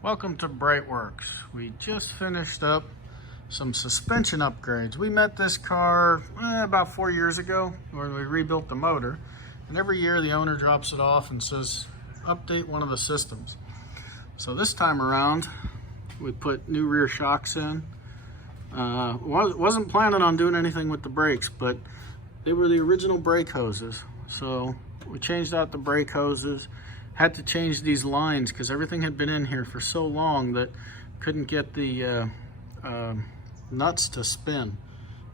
Welcome to BreitWerks. We just finished up some suspension upgrades. We met this car about 4 years ago when we rebuilt the motor. And every year the owner drops it off and says, update one of the systems. So this time around, we put new rear shocks in. Wasn't planning on doing anything with the brakes, but they were the original brake hoses. So we changed out the brake hoses. Had to change these lines because everything had been in here for so long that couldn't get the nuts to spin.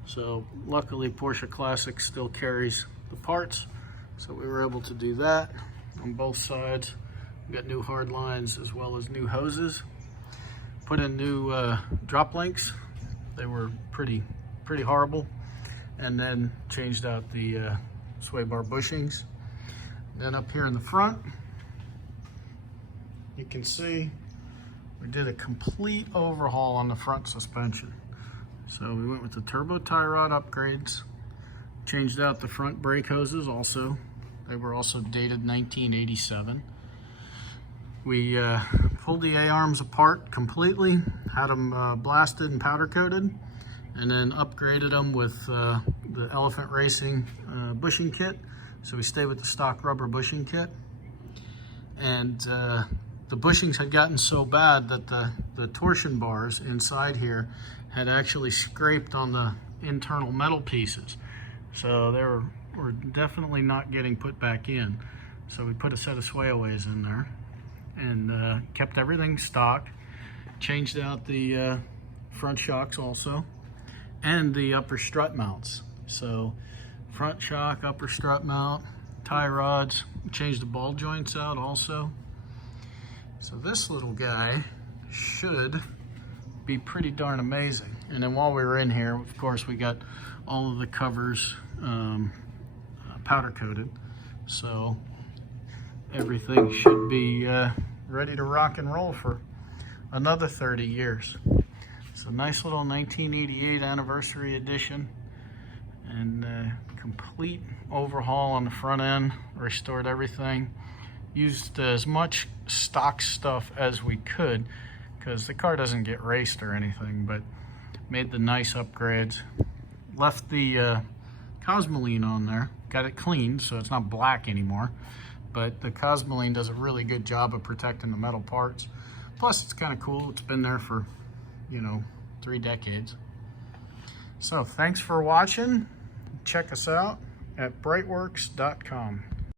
So luckily Porsche Classic still carries the parts, so we were able to do that on both sides. We got new hard lines as well as new hoses. Put in new drop links. They were pretty horrible, and then changed out the sway bar bushings. Then up here in the front, you can see we did a complete overhaul on the front suspension. So we went with the turbo tie rod upgrades, changed out the front brake hoses also. They were also dated 1987. We pulled the A-arms apart completely, had them blasted and powder coated, and then upgraded them with the Elephant Racing bushing kit. So we stayed with the stock rubber bushing kit. And the bushings had gotten so bad that the torsion bars inside here had actually scraped on the internal metal pieces. So they were definitely not getting put back in. So we put a set of swayaways in there and kept everything stock. Changed out the front shocks also, and the upper strut mounts. So front shock, upper strut mount, tie rods, changed the ball joints out also. So this little guy should be pretty darn amazing. And then while we were in here, of course, we got all of the covers powder coated. So everything should be ready to rock and roll for another 30 years. So nice little 1988 anniversary edition, and complete overhaul on the front end, restored everything. Used as much stock stuff as we could because the car doesn't get raced or anything, but made the nice upgrades. Left the Cosmoline on there, got it cleaned so it's not black anymore, but the Cosmoline does a really good job of protecting the metal parts. Plus it's kind of cool, it's been there for 3 decades. So thanks for watching. Check us out at breitwerks.com.